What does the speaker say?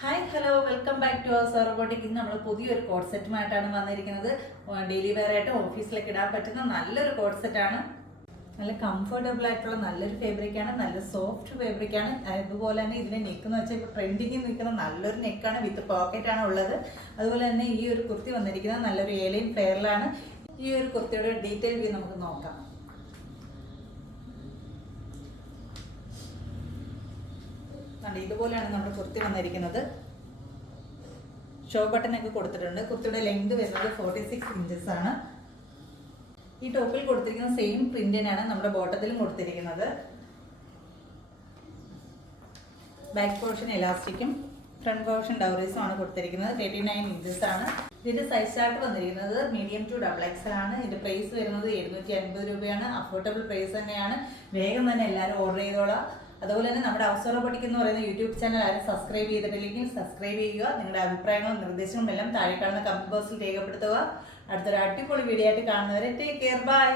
Hi hello welcome back to our robotic. ഇന്ന് നമ്മൾ പുതിയൊരു കോഡ് സെറ്റുമായിട്ടാണ് വന്നിരിക്കുന്നത്. ഡെയിലി വെയർ ആയിട്ട് ഓഫീസിലേക്ക് ഇടാൻ പറ്റുന്ന നല്ലൊരു കോഡ് സെറ്റാണ്. നല്ല കംഫർട്ടബിൾ ആയിട്ടുള്ള നല്ലൊരു ഫാബ്രിക്കാണ്, നല്ല സോഫ്റ്റ് ഫാബ്രിക്കാണ്. അതുപോലെ തന്നെ ഇതിന്റെ നെക്ക് എന്ന് വെച്ചാൽ ഇപ്പോൾ ട്രെൻഡിങ്ങിൽ നിൽക്കുന്ന നല്ലൊരു നെക്കാണ്, വിത്ത് പോക്കറ്റ് ആണ് ഉള്ളത്. അതുപോലെ തന്നെ ഈ ഒരു കുർത്തി വന്നിരിക്കുന്നത് നല്ലൊരു ഏലിയൻ ഫ്ലെയറിലാണ്. ഈ ഒരു കുർത്തിയുടെ ഡീറ്റെയിൽ വ്യൂ നമുക്ക് നോക്കാം. ഇതുപോലെയാണ് നമ്മുടെ കുർത്തി വന്നിരിക്കുന്നത്. ഷോ ബട്ടനൊക്കെ കൊടുത്തിട്ടുണ്ട്. കുർത്തിയുടെ ലെങ്ത് വരുന്നത് 46 ഇഞ്ചസ് ആണ്. ഈ ടോപ്പിൽ കൊടുത്തിരിക്കുന്ന സെയിം പ്രിന്റ് തന്നെയാണ് നമ്മുടെ ബോട്ടത്തിലും കൊടുത്തിരിക്കുന്നത്. ബാക്ക് പോർഷൻ എലാസ്റ്റിക്കും ഫ്രണ്ട് പോർഷൻ ഡൗറീസും ആണ് കൊടുത്തിരിക്കുന്നത്. 39 ഇഞ്ചസ് ആണ്. ഇതിന്റെ സൈസ് ചാർട്ട് വന്നിരിക്കുന്നത് മീഡിയം ടു XXL ആണ്. ഇതിന്റെ പ്രൈസ് വരുന്നത് 750 രൂപയാണ്. അഫോർഡബിൾ പ്രൈസ് തന്നെയാണ്. വേഗം തന്നെ എല്ലാവരും ഓർഡർ ചെയ്തോളാം. അതുപോലെ തന്നെ നമ്മുടെ ഹൗസ് റോബോട്ടിക് എന്ന് പറയുന്ന യൂട്യൂബ് ചാനൽ ആരും സബ്സ്ക്രൈബ് ചെയ്തിട്ടില്ലെങ്കിൽ സബ്സ്ക്രൈബ് ചെയ്യുക. നിങ്ങളുടെ അഭിപ്രായങ്ങളും നിർദ്ദേശങ്ങളും എല്ലാം താഴെ കാണുന്ന കമന്റ് ബോക്സിൽ രേഖപ്പെടുത്തുക. അടുത്തൊരു അടിപൊളി വീഡിയോ ആയിട്ട് കാണുന്നവരെ ടേക്ക് കെയർ, ബൈ.